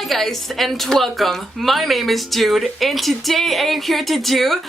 Hi guys and welcome. My name is Jude and today I am here to do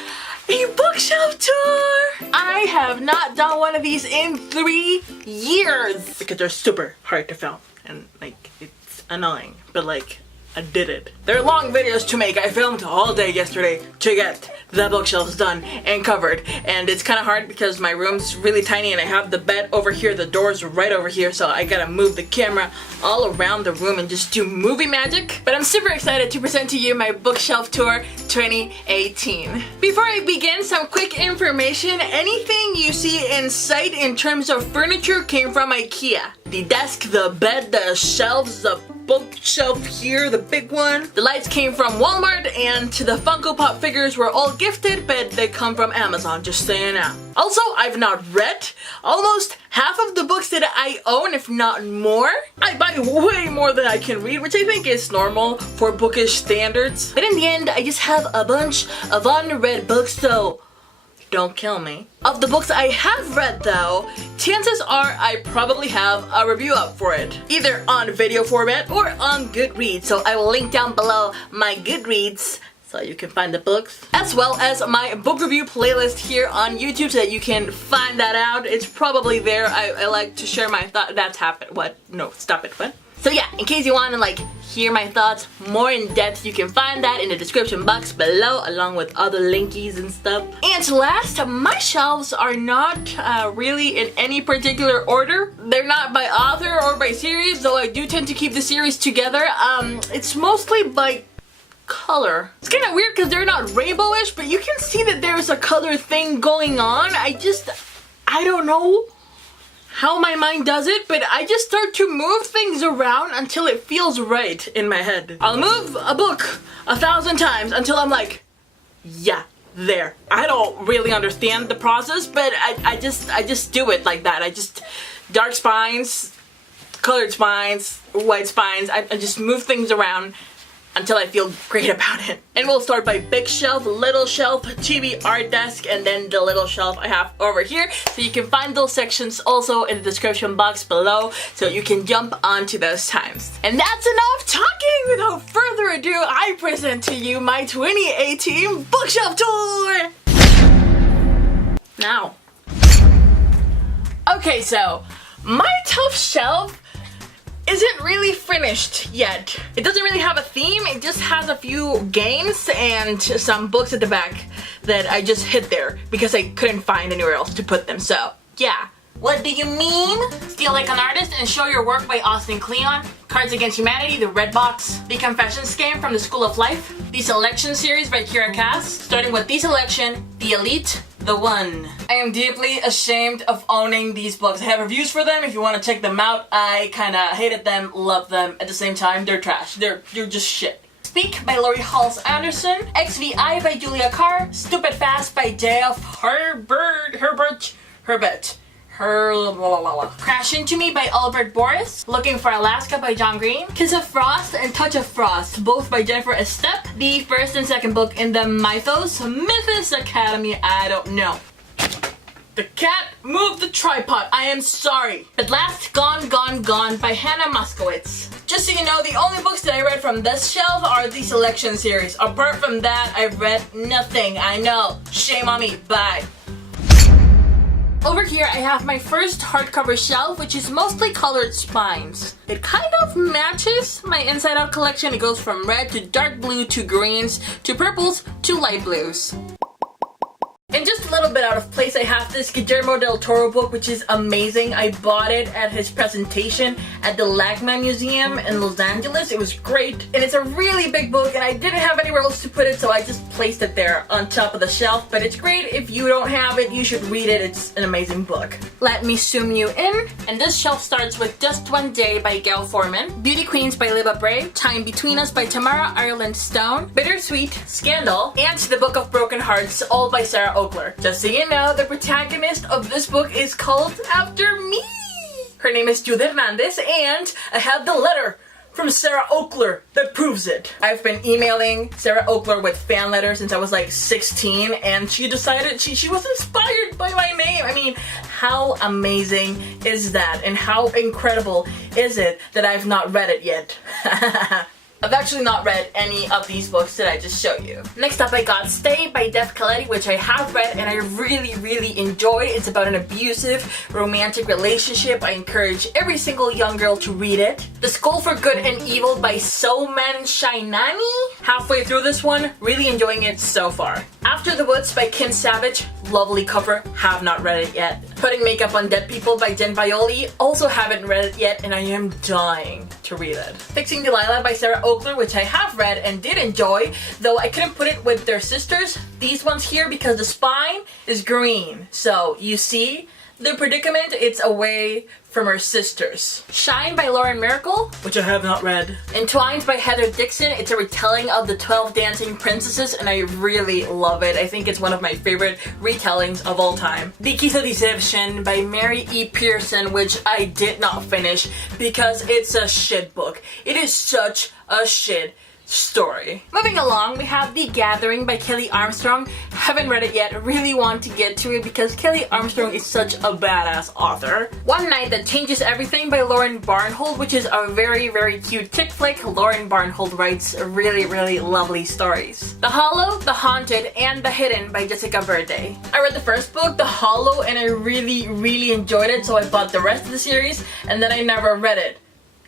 a bookshelf tour. I have not done one of these in 3 years because they're super hard to film and like it's annoying, but like I did it. They're long videos to make. I filmed all day yesterday to get the bookshelves done and covered, and it's kind of hard because my room's really tiny and I have the bed over here, the door's right over here, so I gotta move the camera all around the room and just do movie magic. But I'm super excited to present to you my bookshelf tour 2018. Before I begin, some quick information. Anything you see in sight in terms of furniture came from IKEA. The desk, the bed, the shelves, the bookshelf here, the big one. The lights came from Walmart, and the Funko Pop figures were all gifted, but they come from Amazon, just saying now. Also, I've not read almost half of the books that I own, if not more. I buy way more than I can read, which I think is normal for bookish standards. But in the end, I just have a bunch of unread books, so don't kill me. Of the books I have read though, chances are I probably have a review up for it. Either on video format or on GOODREADS, so I will link down below my GOODREADS so you can find the books. As well as my book review playlist here on YouTube so that you can find that out. It's probably there. I like to share my thoughts. That's happened. What? No, stop it. What? So yeah, in case you want to like hear my thoughts more in depth, you can find that in the description box below along with other linkies and stuff. And last, my shelves are not really in any particular order. They're not by author or by series, though I do tend to keep the series together. It's mostly by color. It's kind of weird because they're not rainbowish, but you can see that there's a color thing going on. I don't know how my mind does it, but I just start to move things around until it feels right in my head. I'll move a book 1,000 times until I'm like, yeah, there. I don't really understand the process, but I just do it like that. I just, dark spines, colored spines, white spines, I just move things around until I feel great about it. And we'll start by big shelf, little shelf, TBR desk, and then the little shelf I have over here. So you can find those sections also in the description box below so you can jump onto those times. And that's enough talking! Without further ado, I present to you my 2018 bookshelf tour! Now. Okay, so my top shelf isn't really finished yet. It doesn't really have a theme, it just has a few games and some books at the back that I just hid there because I couldn't find anywhere else to put them, so yeah. What do you mean? Steal Like an Artist and Show Your Work by Austin Kleon, Cards Against Humanity, The Red Box, The Confession Scam from the School of Life, The Selection series by Kira Cass, starting with The Selection, The Elite, The One. I am deeply ashamed of owning these books. I have reviews for them if you want to check them out. I kinda hated them, loved them. At the same time, they're trash. They're just shit. Speak by Lori Halls Anderson, XVI by Julia Carr, Stupid Fast by J.F. Herbert. Crash Into Me by Albert Boris, Looking for Alaska by John Green, Kiss of Frost and Touch of Frost, both by Jennifer Estep, the first and second book in the Mythos Academy, I don't know. The cat moved the tripod, I am sorry. At Last, Gone, Gone, Gone by Hannah Moskowitz. Just so you know, the only books that I read from this shelf are the Selection series. Apart from that, I've read nothing, I know. Shame on me, bye. Over here, I have my first hardcover shelf, which is mostly colored spines. It kind of matches my Inside Out collection. It goes from red to dark blue to greens to purples to light blues. And just a little bit out of place, I have this Guillermo del Toro book, which is amazing. I bought it at his presentation at the Lagman Museum in Los Angeles. It was great. And it's a really big book, and I didn't have anywhere else to put it, so I just placed it there on top of the shelf. But it's great. If you don't have it, you should read it. It's an amazing book. Let me zoom you in. And this shelf starts with Just One Day by Gail Forman, Beauty Queens by Liba Bray, Time Between Us by Tamara Ireland Stone, Bittersweet, Scandal, and The Book of Broken Hearts, all by Sarah Oakler. Just so you know, the protagonist of this book is called after me. Her name is JudeHnd, and I have the letter from Sarah Oakler that proves it. I've been emailing Sarah Oakler with fan letters since I was like 16, and she decided she was inspired by my name. I mean, how amazing is that? And how incredible is it that I've not read it yet? I've actually not read any of these books that I just showed you. Next up, I got Stay by Def Khaledi, which I have read and I really enjoy. It's about an abusive romantic relationship. I encourage every single young girl to read it. The School for Good and Evil by Soman Shainani. Halfway through this one, really enjoying it so far. After the Woods by Kim Savage, lovely cover, have not read it yet. Putting Makeup on Dead People by Jen Violi, also haven't read it yet and I am dying to read it. Fixing Delilah by Sarah Oakler, which I have read and did enjoy, though I couldn't put it with their sisters, these ones here, because the spine is green. So you see the predicament, it's away from her sisters. Shine by Lauren Miracle, which I have not read. Entwined by Heather Dixon, it's a retelling of the 12 Dancing Princesses and I really love it. I think it's one of my favorite retellings of all time. The Keys of Deception by Mary E. Pearson, which I did not finish because it's a shit book. It is such a shit story. Moving along, we have The Gathering by Kelly Armstrong. Haven't read it yet, really want to get to it because Kelly Armstrong is such a badass author. One Night That Changes Everything by Lauren Barnhold, which is a very cute chick flick. Lauren Barnhold writes really lovely stories. The Hollow, The Haunted, and The Hidden by Jessica Verde. I read the first book, The Hollow, and I really enjoyed it, so I bought the rest of the series and then I never read it.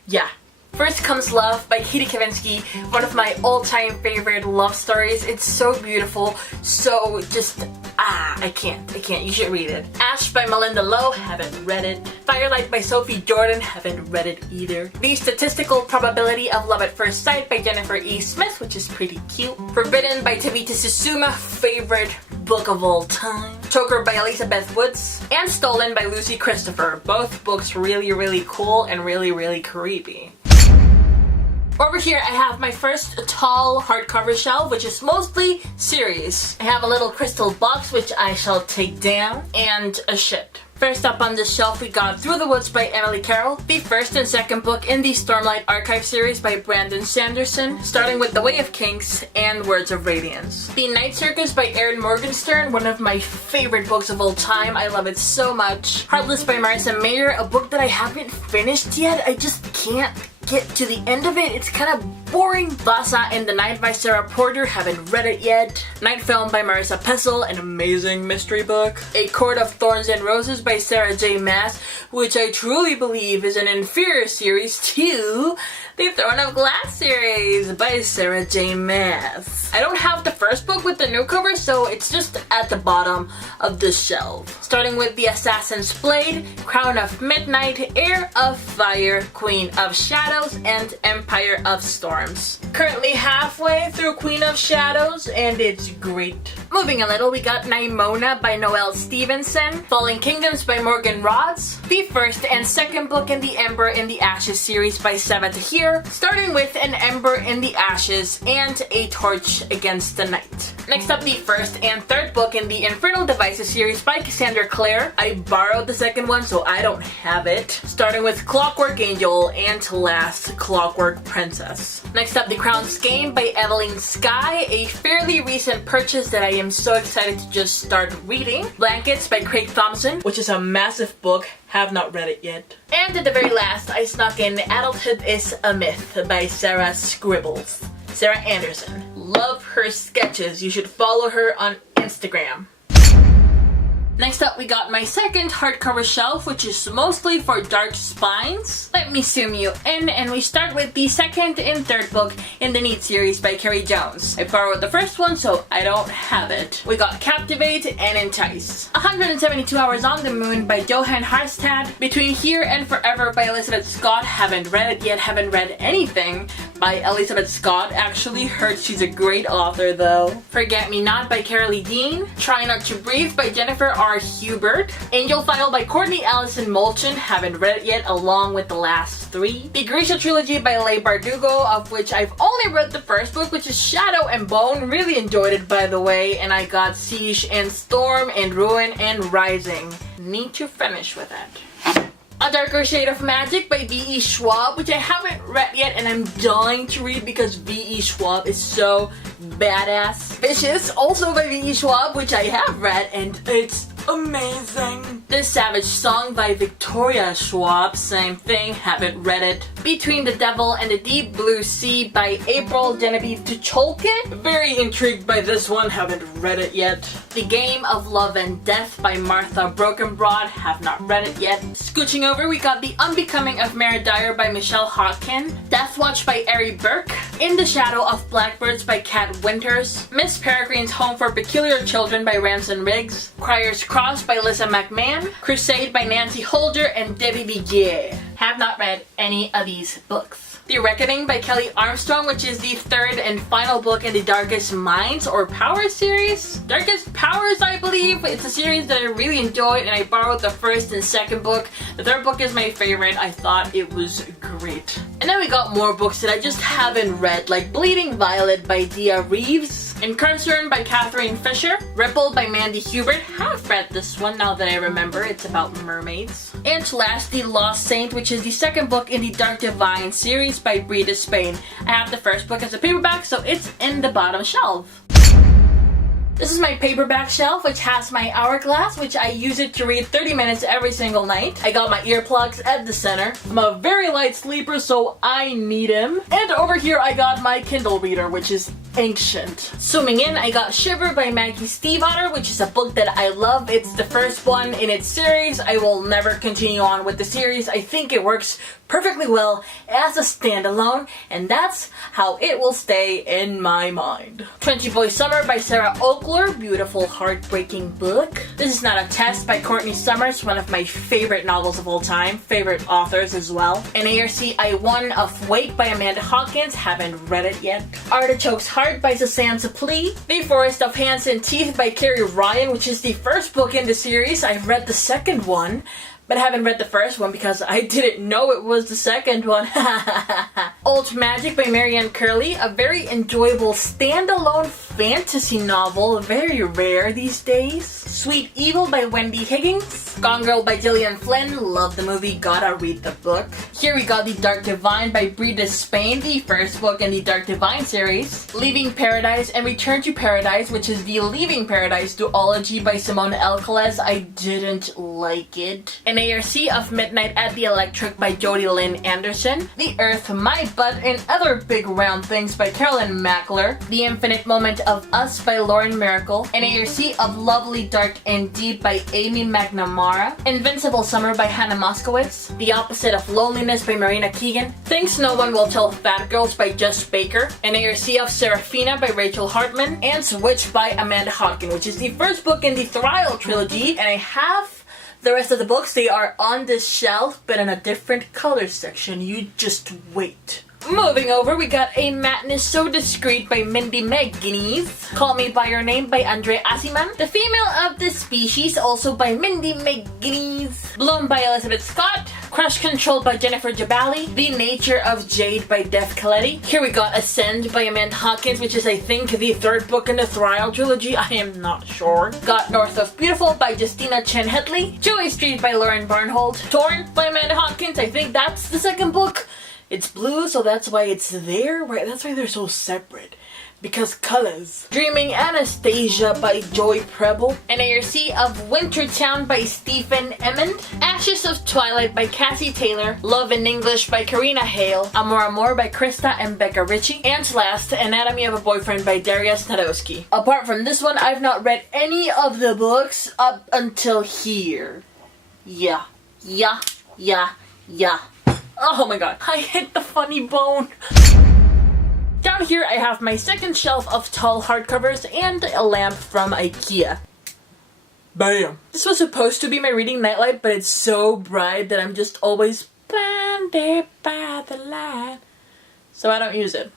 Yeah. First Comes Love by Katie Kavinsky, one of my all-time favorite love stories. It's so beautiful, so just, I can't. You should read it. Ash by Melinda Lowe, haven't read it. Firelight by Sophie Jordan, haven't read it either. The Statistical Probability of Love at First Sight by Jennifer E. Smith, which is pretty cute. Forbidden by Tabitha Susuma, favorite book of all time. Choker by Elizabeth Woods. And Stolen by Lucy Christopher. Both books really cool and really creepy. Over here I have my first tall hardcover shelf, which is mostly series. I have a little crystal box which I shall take down, and a shit. First up on this shelf we got Through the Woods by Emily Carroll, the first and second book in the Stormlight Archive series by Brandon Sanderson, starting with The Way of Kings and Words of Radiance. The Night Circus by Erin Morgenstern, one of my favorite books of all time. I love it so much. Heartless by Marissa Mayer, a book that I haven't finished yet. I just can't get to the end of it. It's kind of boring. Vasa in the Night by Sarah Porter, haven't read it yet. Night Film by Marissa Pessel, an amazing mystery book. A Court of Thorns and Roses by Sarah J. Maas, which I truly believe is an inferior series to the Throne of Glass series by Sarah J. Maas. I don't have the first book with the new cover, so it's just at the bottom of the shelf. Starting with The Assassin's Blade, Crown of Midnight, Heir of Fire, Queen of Shadows, and Empire of Storms. Currently halfway through Queen of Shadows, and it's great. Moving a little, we got Nimona by Noelle Stevenson, Falling Kingdoms by Morgan Rods, the first and second book in the Ember in the Ashes series by Seva Tahir, starting with An Ember in the Ashes and A Torch Against the Night. Next up, the first and third book in the Infernal Devices series by Cassandra Clare. I borrowed the second one, so I don't have it. Starting with Clockwork Angel and last, Clockwork Princess. Next up, The Crown's Game by Evelyn Skye, a fairly recent purchase that I am so excited to just start reading. Blankets by Craig Thompson, which is a massive book. Have not read it yet. And at the very last, I snuck in Adulthood is a Myth by Sarah Scribbles. Sarah Anderson. Love her sketches. You should follow her on Instagram. Next up, we got my second hardcover shelf, which is mostly for dark spines. Let me zoom you in, and we start with the second and third book in the Neat series by Carrie Jones. I borrowed the first one, so I don't have it. We got Captivate and Entice. 172 Hours on the Moon by Johan Harstad. Between Here and Forever by Elizabeth Scott. Haven't read it yet, haven't read anything by Elizabeth Scott. Actually heard she's a great author though. Forget Me Not by Carolee Dean. Try Not to Breathe by Jennifer R. Hubert. Angel File by Courtney Allison Molchen. Haven't read it yet, along with the last three. The Grisha Trilogy by Leigh Bardugo, of which I've only read the first book, which is Shadow and Bone. Really enjoyed it, by the way. And I got Siege and Storm and Ruin and Rising. Need to finish with it. A Darker Shade of Magic by V.E. Schwab, which I haven't read yet and I'm dying to read because V.E. Schwab is so badass. Vicious, also by V.E. Schwab, which I have read and it's amazing. This Savage Song by Victoria Schwab, same thing, haven't read it. Between the Devil and the Deep Blue Sea by April Genevieve Tucholke. Very intrigued by this one, haven't read it yet. The Game of Love and Death by Martha Brokenbroad, have not read it yet. Scooching over, we got The Unbecoming of Mary Dyer by Michelle Hodkin. Death Watch by Ari Burke. In the Shadow of Blackbirds by Kat Winters. Miss Peregrine's Home for Peculiar Children by Ranson Riggs. Criers Cross by Lisa McMahon. Crusade by Nancy Holder and Debbie Vigier. Have not read any of these books. The Reckoning by Kelly Armstrong, which is the third and final book in the Darkest Minds or Powers series. Darkest Powers, I believe. It's a series that I really enjoyed, and I borrowed the first and second book. The third book is my favorite. I thought it was great. And then we got more books that I just haven't read, like Bleeding Violet by Dia Reeves. Incarceration by Catherine Fisher. Ripple by Mandy Hubert. Have read this one now that I remember. It's about mermaids. And lastly, Lost Saint, which is the second book in the Dark Divine series by Breda Spain. I have the first book as a paperback, so it's in the bottom shelf. This is my paperback shelf, which has my hourglass, which I use it to read 30 minutes every single night. I got my earplugs at the center. I'm a very light sleeper, so I need them. And over here, I got my Kindle reader, which is ancient. Zooming in, I got Shiver by Maggie Stiefvater, which is a book that I love. It's the first one in its series. I will never continue on with the series. I think it works perfectly well as a standalone, and that's how it will stay in my mind. 20 Boy Summer by Sarah Oakler, beautiful heartbreaking book. This Is Not a Test by Courtney Summers, one of my favorite novels of all time, favorite authors as well. And ARC I Won of Wake by Amanda Hawkins, haven't read it yet. Artichoke's Heart by Suzanne Suplee. The Forest of Hands and Teeth by Carrie Ryan, which is the first book in the series. I've read the second one, but I haven't read the first one because I didn't know it was the second one. Old Magic by Marianne Curley, a very enjoyable standalone fantasy novel, very rare these days. Sweet Evil by Wendy Higgins. Gone Girl by Gillian Flynn, love the movie, gotta read the book. Here we got The Dark Divine by Breda Spain, the first book in the Dark Divine series. Leaving Paradise and Return to Paradise, which is the Leaving Paradise duology by Simone Elcoles. I didn't like it. An ARC of Midnight at the Electric by Jodie Lynn Anderson. The Earth, My Butt, and Other Big Round Things by Carolyn Mackler. The Infinite Moment of Us by Lauren Miracle. An ARC of Lovely, Dark, and Deep by Amy McNamara. Invincible Summer by Hannah Moskowitz. The Opposite of Loneliness by Marina Keegan. Things No One Will Tell Fat Girls by Jess Baker. An ARC of Serafina by Rachel Hartman. And Switch by Amanda Hodkin, which is the first book in the Thrial trilogy, and I have the rest of the books. They are on this shelf, but in a different color section. You just wait. Moving over, we got A Madness So Discreet by Mindy McGuinness. Call Me By Your Name by Andre Asiman. The Female of the Species, also by Mindy McGuinness. Bloom by Elizabeth Scott. Crush Control by Jennifer Jabali. The Nature of Jade by Def Coletti. Here we got Ascend by Amanda Hawkins, which is I think the third book in the Thrial trilogy. I am not sure. Got North of Beautiful by Justina Chen Hetley. Joey Street by Lauren Barnhold. Torn by Amanda Hawkins. I think that's the second book. It's blue, so that's why it's there. Right? That's why they're so separate. Because colors. Dreaming Anastasia by Joy Preble. An ARC of Wintertown by Stephen Emmond. Ashes of Twilight by Cassie Taylor. Love in English by Karina Hale. Amor Amor by Krista and Becca Ritchie. And last, Anatomy of a Boyfriend by Darius Nadowski. Apart from this one, I've not read any of the books up until here. Yeah. Oh my god, I hit the funny bone. Down here I have my second shelf of tall hardcovers and a lamp from IKEA. Bam! This was supposed to be my reading nightlight, but it's so bright that I'm just always blinded by the light, so I don't use it.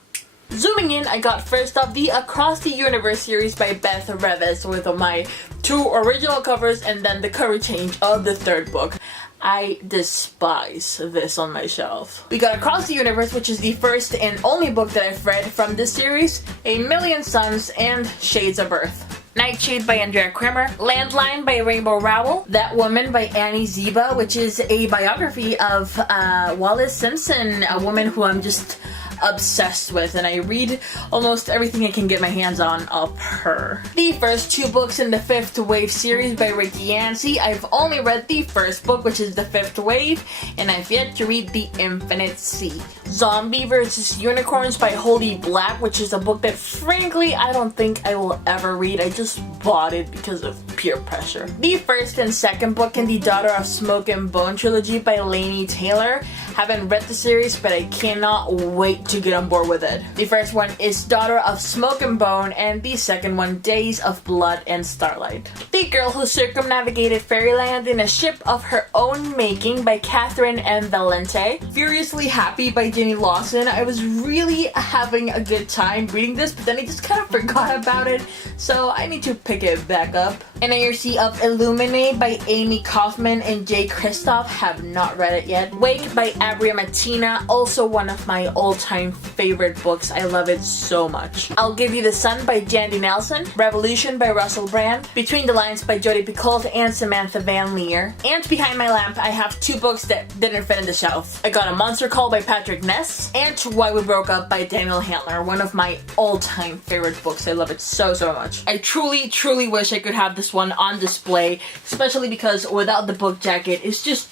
Zooming in, I got first off the Across the Universe series by Beth Revis with my 2 original covers and then the cover change of the third book. I despise this on my shelf. We got Across the Universe, which is the first and only book that I've read from this series, A Million Suns, and Shades of Earth. Nightshade by Andrea Kremer, Landline by Rainbow Rowell, That Woman by Annie Ziba, which is a biography of Wallis Simpson, a woman who I'm just obsessed with, and I read almost everything I can get my hands on of her. The first 2 books in the Fifth Wave series by Ricky Yancey. I've only read the first book, which is The Fifth Wave, and I've yet to read The Infinite Sea. Zombie vs. Unicorns by Holy Black, which is a book that frankly I don't think I will ever read. I just bought it because of peer pressure. The first and second book in the Daughter of Smoke and Bone trilogy by Laini Taylor. Haven't read the series, but I cannot wait to get on board with it. The first one is Daughter of Smoke and Bone, and the second one, Days of Blood and Starlight. The Girl Who Circumnavigated Fairyland in a Ship of Her Own Making by Catherine M. Valente. Furiously Happy by Jenny Lawson. I was really having a good time reading this, but then I just kind of forgot about it, so I need to pick it back up. An ARC of Illuminate by Amy Kaufman and Jay Kristoff. Have not read it yet. Wake by Abria Matina, also one of my all-time favorite books. I love it so much. I'll Give You the Sun by Jandy Nelson. Revolution by Russell Brand. Between the Lines by Jodi Picoult and Samantha Van Leer. And behind my lamp, I have 2 books that didn't fit in the shelf. I Got a Monster Call by Patrick Ness and Why We Broke Up by Daniel Handler, one of my all-time favorite books. I love it so much. I truly wish I could have this one on display, especially because without the book jacket, it's just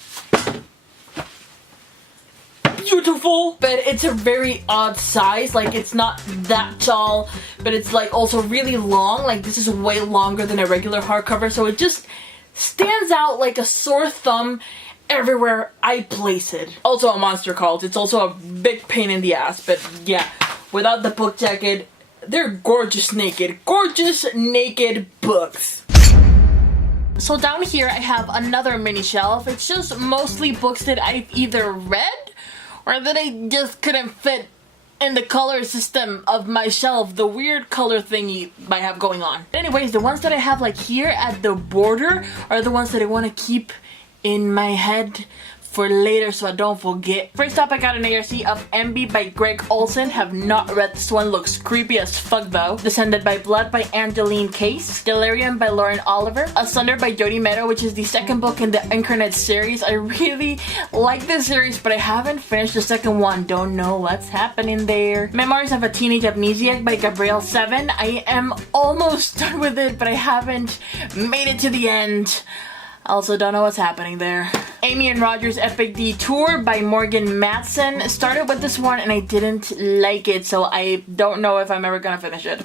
beautiful, but it's a very odd size. Like, it's not that tall, but it's like also really long. Like, this is way longer than a regular hardcover, so it just stands out like a sore thumb everywhere I place it. Also a monster cult. It's also a big pain in the ass, but yeah, without the book jacket, they're gorgeous naked books. So down here I have another mini shelf. It's just mostly books that I've either read or that I just couldn't fit in the color system of my shelf, the weird color thingy I have going on. Anyways, the ones that I have like here at the border are the ones that I want to keep in my head for later so I don't forget. First up, I got an ARC of Envy by Greg Olson. Have not read this one. Looks creepy as fuck though. Descended by Blood by Angeline Case. Delirium by Lauren Oliver. Asunder by Jody Meadow, which is the second book in the Incarnate series. I really like this series, but I haven't finished the second one. Don't know what's happening there. Memoirs of a Teenage Amnesiac by Gabrielle Seven. I am almost done with it, but I haven't made it to the end. Also don't know what's happening there. Amy and Roger's Epic Detour by Morgan Matson. Started with this one and I didn't like it, so I don't know if I'm ever gonna finish it.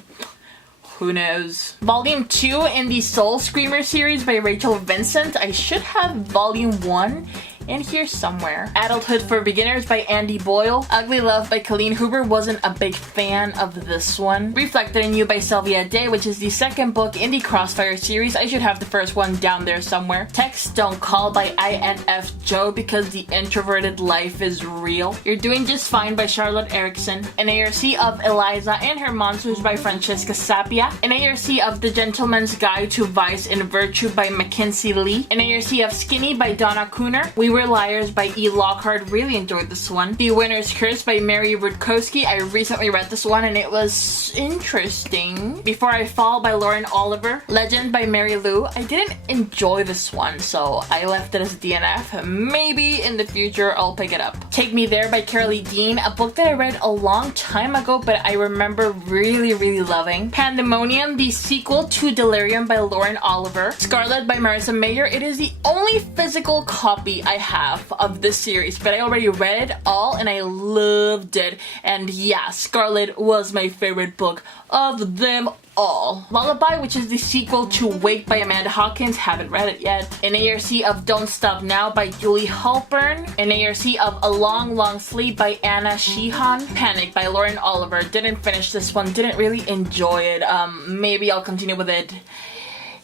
Who knows? Volume 2 in the Soul Screamer series by Rachel Vincent. I should have Volume 1 in here somewhere. Adulthood for Beginners by Andy Boyle. Ugly Love by Colleen Hoover. Wasn't a big fan of this one. Reflected in You by Sylvia Day, which is the second book in the Crossfire series. I should have the first one down there somewhere. Text Don't Call by INF Joe, because the introverted life is real. You're Doing Just Fine by Charlotte Erickson. An ARC of Eliza and Her Monsters by Francesca Sapia. An ARC of The Gentleman's Guide to Vice and Virtue by Mackenzie Lee. An ARC of Skinny by Donna Cooner. We Were Liars by E. Lockhart. Really enjoyed this one. The Winner's Curse by Mary Rudkowski. I recently read this one and it was interesting. Before I Fall by Lauren Oliver. Legend by Mary Lou. I didn't enjoy this one, so I left it as DNF. Maybe in the future I'll pick it up. Take Me There by Carolee Dean. A book that I read a long time ago, but I remember really loving. Pandemonium, the sequel to Delirium by Lauren Oliver. Scarlet by Marissa Mayer. It is the only physical copy I have of this series, but I already read it all and I loved it. And yeah, Scarlet was my favorite book of them all. Lullaby, which is the sequel to Wake by Amanda Hawkins. Haven't read it yet. An ARC of Don't Stop Now by Julie Halpern. An ARC of A Long Sleep by Anna Sheehan. Panic by Lauren Oliver. Didn't finish this one. Didn't really enjoy it. Maybe I'll continue with it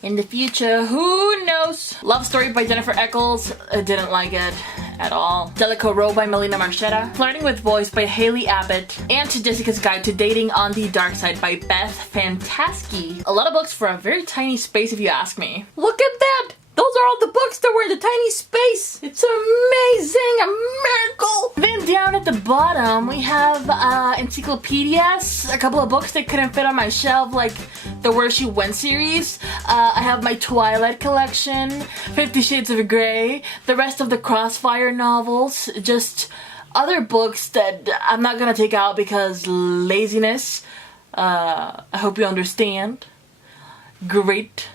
in the future. Who knows? Love Story by Jennifer Eccles. I didn't like it at all. Delico Row by Melina Marchetta. Flirting with Boys by Haley Abbott. And Jessica's Guide to Dating on the Dark Side by Beth Fantasky. A lot of books for a very tiny space, if you ask me. Look at that! Those are all the books that were in the tiny space. It's amazing, a miracle. Then down at the bottom, we have encyclopedias, a couple of books that couldn't fit on my shelf, like the Where She Went series. I have my Twilight collection, 50 Shades of Grey, the rest of the Crossfire novels, just other books that I'm not gonna take out because laziness. I hope you understand. Great.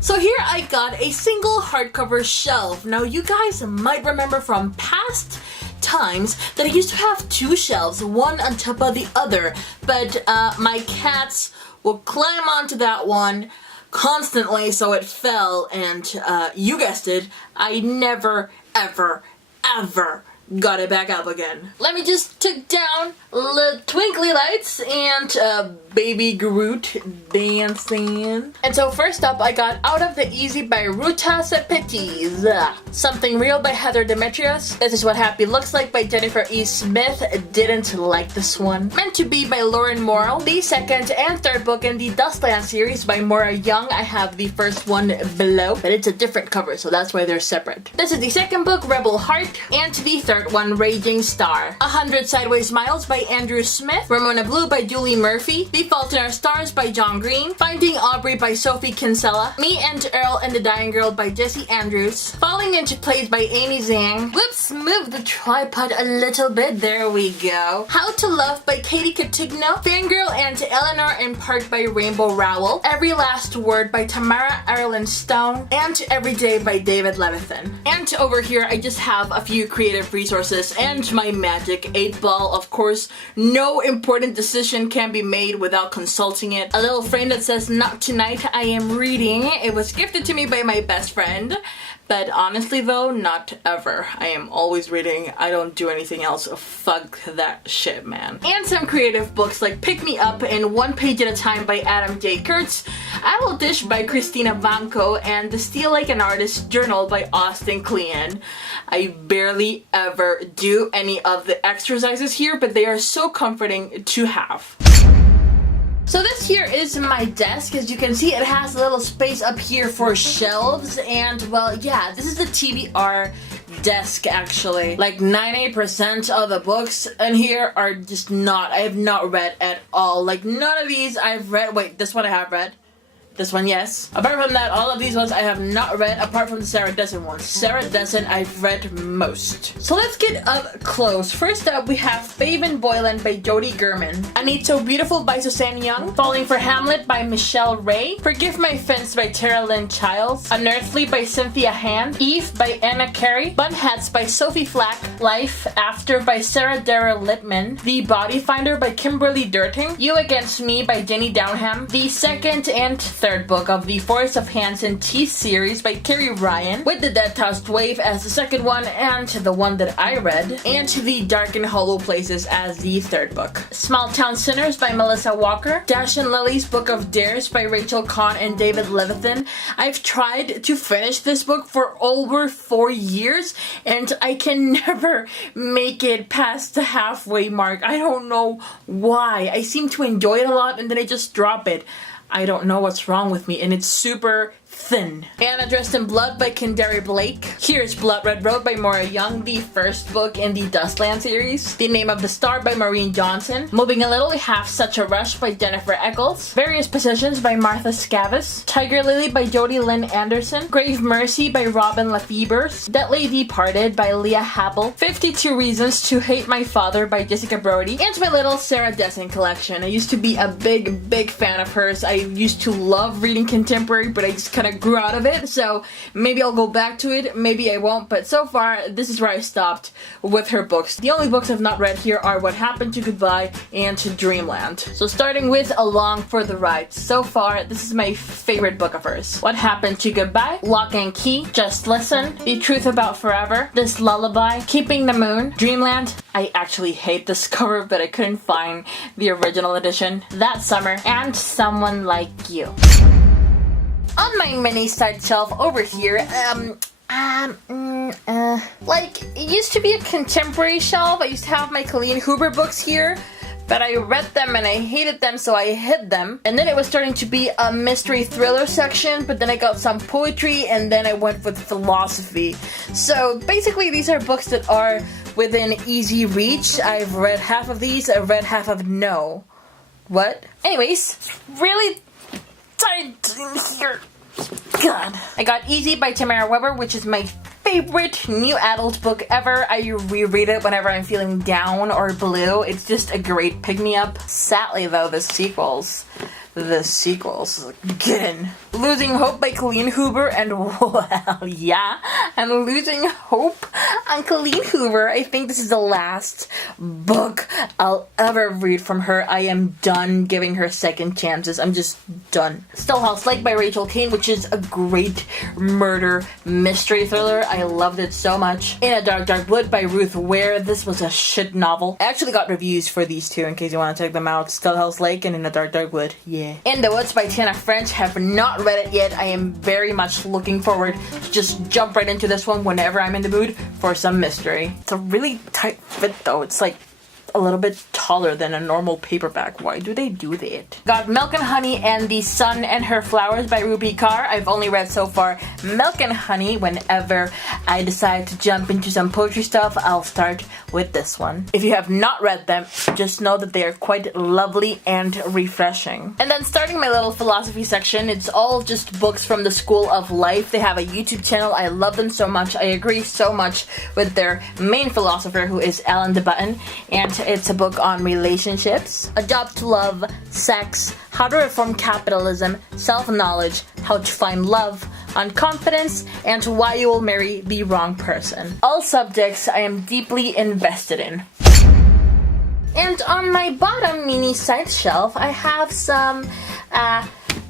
So here I got a single hardcover shelf. Now you guys might remember from past times that I used to have two shelves, one on top of the other, but my cats will climb onto that one constantly, so it fell, and you guessed it, I never, ever, ever got it back up again. Let me just take down the twinkly lights and baby Groot dancing. And so first up, I got Out of the Easy by Ruta Sepetis. Something Real by Heather Demetrius. This is What Happy Looks Like by Jennifer E. Smith. Didn't like this one. Meant to Be by Lauren Morrill. The second and third book in the Dustland series by Maura Young. I have the first one below, but it's a different cover, so that's why they're separate. This is the second book, Rebel Heart, and the third one, Raging Star. 100 Sideways Miles by Andrew Smith. Ramona Blue by Julie Murphy. The Fault in Our Stars by John Green. Finding Aubrey by Sophie Kinsella. Me and Earl and the Dying Girl by Jessie Andrews. Falling Into Place by Amy Zhang. Whoops, move the tripod a little bit. There we go. How to Love by Katie Catigno. Fangirl and Eleanor in Part by Rainbow Rowell. Every Last Word by Tamara Ireland Stone. And Every Day by David Levithan. And over here I just have a few creative resources and my magic 8-ball. Of course, no important decision can be made without consulting it. A little frame that says Not Tonight, I Am Reading. It was gifted to me by my best friend. But honestly though, not ever. I am always reading. I don't do anything else. Fuck that shit, man. And some creative books like Pick Me Up and One Page at a Time by Adam J. Kurtz, I Will Dish by Christina Vanko, and The Steal Like an Artist Journal by Austin Kleon. I barely ever do any of the exercises here, but they are so comforting to have. So this here is my desk. As you can see, it has a little space up here for shelves, and well, yeah, this is the TBR desk actually. Like 98% of the books in here are just I have not read at all. Like none of these I've read. Wait, this one I have read. This one, yes. Apart from that, all of these ones I have not read, apart from the Sarah Dessen ones. Sarah Dessen, I've read most. So let's get up close. First up, we have Faven Boylan by Jody Gurman. I Need So Beautiful by Susanne Young. Falling for Hamlet by Michelle Ray. Forgive My Fins by Tara Lynn Childs. Unearthly by Cynthia Hand. Eve by Anna Carey. Bun Hats by Sophie Flack. Life After by Sarah Dara Littman. The Body Finder by Kimberly Durting. You Against Me by Jenny Downham. The second and third book of the Forest of Hands and Teeth series by Carrie Ryan, with The Dead-Tossed Wave as the second one and the one that I read, and The Dark and Hollow Places as the third book. Small Town Sinners by Melissa Walker. Dash and Lily's Book of Dares by Rachel Kahn and David Levithan. I've tried to finish this book for over 4 years and I can never make it past the halfway mark. I don't know why. I seem to enjoy it a lot and then I just drop it. I don't know what's wrong with me, and it's super thin. Anna Dressed in Blood by Kendare Blake. Here's Blood Red Road by Maura Young, the first book in the Dustland series. The Name of the Star by Maureen Johnson. Moving a Little, we have Such a Rush by Jennifer Eccles. Various Positions by Martha Scavis. Tiger Lily by Jody Lynn Anderson. Grave Mercy by Robin Lefebvre. Deadly Departed by Leah Happel. 52 Reasons to Hate My Father by Jessica Brody. And my little Sarah Dessen collection. I used to be a big fan of hers. I used to love reading contemporary, but I just kind of grew out of it, so maybe I'll go back to it, maybe I won't, but so far this is where I stopped with her books. The only books I've not read here are What Happened to Goodbye and to Dreamland. So starting with Along for the Ride. So far, this is my favorite book of hers. What Happened to Goodbye, Lock and Key, Just Listen, The Truth About Forever, This Lullaby, Keeping the Moon, Dreamland. I actually hate this cover, but I couldn't find the original edition. That Summer, and Someone Like You. On my mini side shelf over here, like, it used to be a contemporary shelf. I used to have my Colleen Hoover books here, but I read them and I hated them, so I hid them. And then it was starting to be a mystery thriller section, but then I got some poetry, and then I went with philosophy. So basically these are books that are within easy reach. I've read half of these, I've read half of no. What? Anyways, really tight in here. God. I got Easy by Tamara Weber, which is my favorite new adult book ever. I reread it whenever I'm feeling down or blue. It's just a great pick-me-up. Sadly though, the sequels, again. Losing Hope by Colleen Hoover, and well, yeah, I'm losing hope on Colleen Hoover. I think this is the last book I'll ever read from her. I am done giving her second chances. I'm just done. Stillhouse Lake by Rachel Kane, which is a great murder mystery thriller. I loved it so much. In a Dark Dark Wood by Ruth Ware. This was a shit novel. I actually got reviews for these two in case you want to check them out. Stillhouse Lake and In a Dark Dark Wood. Yeah. In the Woods by Tiana French. Have not read it yet. I am very much looking forward to just jump right into this one whenever I'm in the mood for some mystery. It's a really tight fit though. It's like a little bit taller than a normal paperback. Why do they do that? Got Milk and Honey and The Sun and Her Flowers by Ruby Carr. I've only read so far Milk and Honey. Whenever I decide to jump into some poetry stuff, I'll start with this one. If you have not read them, just know that they are quite lovely and refreshing. And then starting my little philosophy section, it's all just books from the School of Life. They have a YouTube channel. I love them so much. I agree so much with their main philosopher, who is Alan de Button, and it's a book on relationships, a job to love, sex, how to reform capitalism, self-knowledge, how to find love, on confidence, and why you will marry the wrong person. All subjects I am deeply invested in. And on my bottom mini side shelf, I have some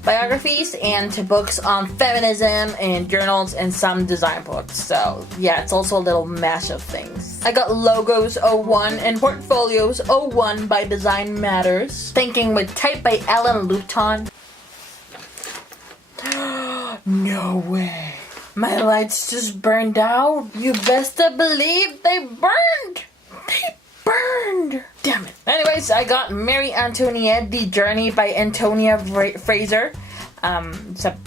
biographies and books on feminism and journals and some design books. So yeah, it's also a little mash of things. I got Logos 01 and Portfolios 01 by Design Matters. Thinking with Type by Ellen Luton. No way. My lights just burned out. You best to believe they burned. They burned. Damn it. Anyways, I got Mary Antoinette, The Journey by Antonia Fraser. It's a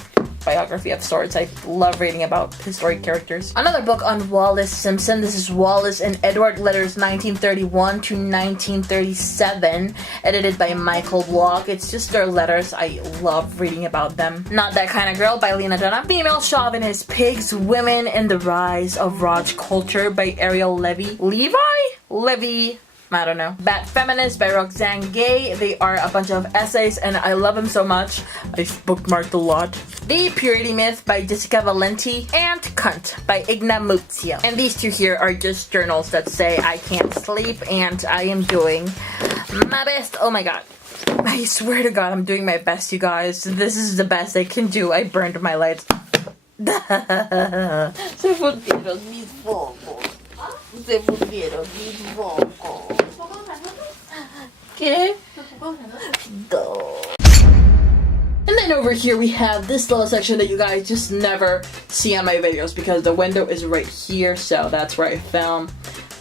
biography of sorts. I love reading about historic characters. Another book on Wallace Simpson. This is Wallace and Edward, Letters 1931 to 1937, edited by Michael Block. It's just their letters. I love reading about them. Not That Kind of Girl by Lena Dunham. Female Chauvinist Pigs, Women and the Rise of Raj Culture by Ariel Levy. Levy? I don't know. Bad Feminist by Roxane Gay. They are a bunch of essays and I love them so much. I've bookmarked a lot. The Purity Myth by Jessica Valenti. And Cunt by Igna Muzio. And these two here are just journals that say I can't sleep and I am doing my best. Oh my god. I swear to god I'm doing my best, you guys. This is the best I can do. I burned my lights. Se volvieron mis focos. Se volvieron mis focos. ¿Qué? And then over here we have this little section that you guys just never see on my videos because the window is right here, so that's where I film.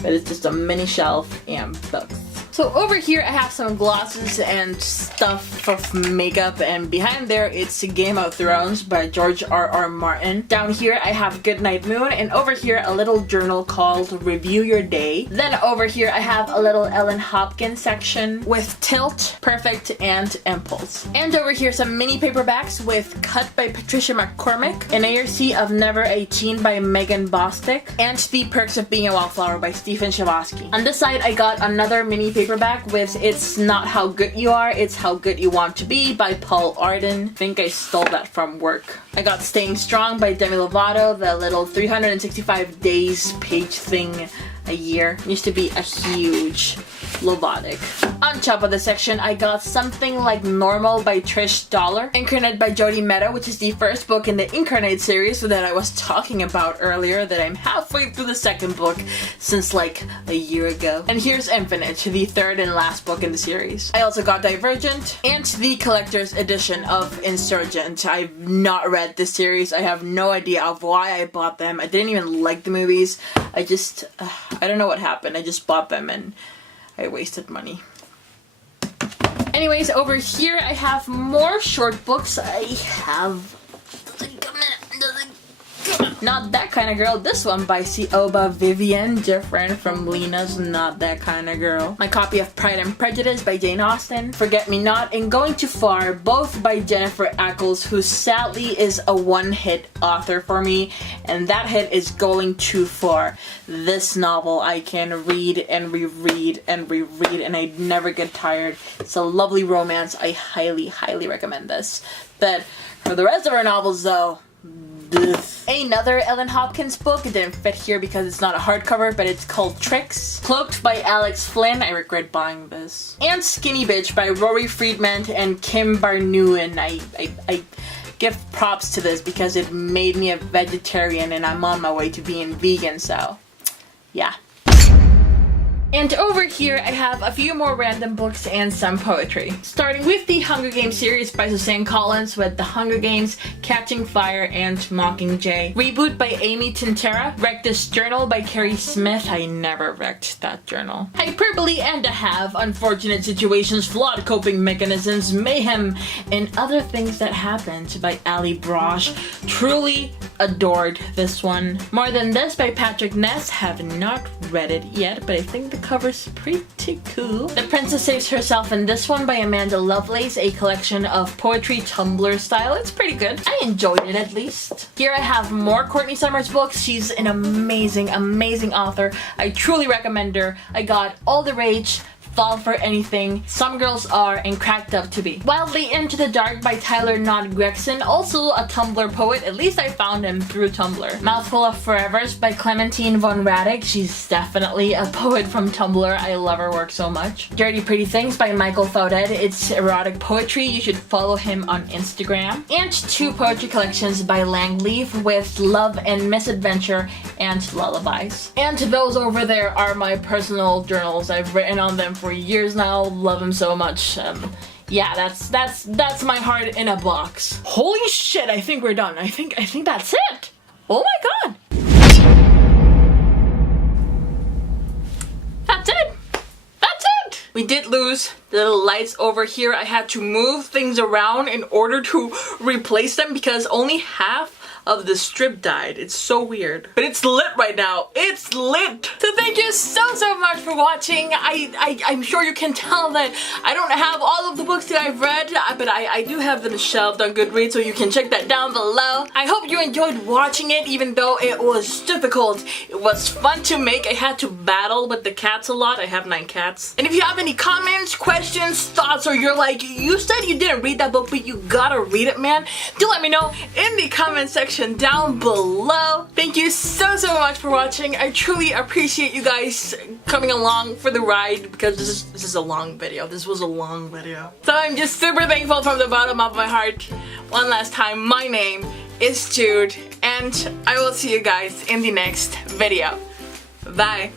But it's just a mini shelf and books. So over here I have some glosses and stuff for makeup, and behind there it's Game of Thrones by George R.R. Martin. Down here I have Goodnight Moon, and over here a little journal called Review Your Day. Then over here I have a little Ellen Hopkins section with Tilt, Perfect, and Impulse. And over here some mini paperbacks with Cut by Patricia McCormick, An ARC of Never 18 by Megan Bostick, and The Perks of Being a Wallflower by Stephen Chbosky. On this side I got another mini paperback with It's Not How Good You Are, It's How Good You Want to Be by Paul Arden. I think I stole that from work. I got Staying Strong by Demi Lovato, the little 365 days page thing a year. Used to be a huge Lovatic. On top of the section, I got Something Like Normal by Trish Dollar. Incarnate by Jodi Meadow, which is the first book in the Incarnate series that I was talking about earlier, that I'm halfway through the second book since like a year ago. And here's Infinite, the third and last book in the series. I also got Divergent and the collector's edition of Insurgent. I've not read this series. I have no idea of why I bought them. I didn't even like the movies. I don't know what happened. I just bought them and I wasted money. Anyways, over here I have more short books. I have... Doesn't come in. Not That Kind of Girl. This one by Cioba Vivian, different from Lena's Not That Kind of Girl. My copy of Pride and Prejudice by Jane Austen. Forget Me Not and Going Too Far, both by Jennifer Ackles, who sadly is a one-hit author for me, and that hit is Going Too Far. This novel I can read and reread and reread, and I never get tired. It's a lovely romance. I highly, highly recommend this. But for the rest of her novels, though, another Ellen Hopkins book. It didn't fit here because it's not a hardcover, but it's called Tricks. Cloaked by Alex Flynn. I regret buying this. And Skinny Bitch by Rory Friedman and Kim Barnoohan. I give props to this because it made me a vegetarian and I'm on my way to being vegan, so yeah. And over here, I have a few more random books and some poetry. Starting with the Hunger Games series by Suzanne Collins with The Hunger Games, Catching Fire, and Mockingjay. Reboot by Amy Tintera. Wreck This Journal by Carrie Smith. I never wrecked that journal. Hyperbole and a Half. Unfortunate Situations, Flawed Coping Mechanisms, Mayhem, and Other Things That Happened by Ali Brosh. Truly adored this one. More Than This by Patrick Ness. Have not read it yet, but I think the cover's pretty cool. The Princess Saves Herself in this one by Amanda Lovelace, a collection of poetry Tumblr style. It's pretty good. I enjoyed it at least. Here I have more Courtney Summers books. She's an amazing, amazing author. I truly recommend her. I got All the Rage, Fall for Anything, Some Girls Are, and Cracked Up to Be. Wildly Into the Dark by Tyler Nod Gregson, also a Tumblr poet. At least I found him through Tumblr. Mouthful of Forevers by Clementine von Radek. She's definitely a poet from Tumblr. I love her work so much. Dirty Pretty Things by Michael Faudet. It's erotic poetry. You should follow him on Instagram. And two poetry collections by Langleaf with Love and Misadventure and Lullabies. And those over there are my personal journals. I've written on them for years now. Love them so much. Yeah, that's my heart in a box. Holy shit, I think we're done. I think that's it. Oh my god. That's it. That's it. We did lose the little lights over here. I had to move things around in order to replace them because only half of the strip died. It's so weird. But it's lit right now. It's lit! So thank you so much for watching. I'm sure you can tell that I don't have all of the books that I've read, but I do have them shelved on GOODREADS, so you can check that down below. I hope you enjoyed watching it, even though it was difficult. It was fun to make. I had to battle with the cats a lot. I have 9 cats. And if you have any comments, questions, thoughts, or you're like, you said you didn't read that book, but you gotta read it, man, do let me know in the comment section down below. Thank you so much for watching. I truly appreciate you guys coming along for the ride because this is a long video. This was a long video. So I'm just super thankful from the bottom of my heart. One last time, my name is Jude, and I will see you guys in the next video. Bye.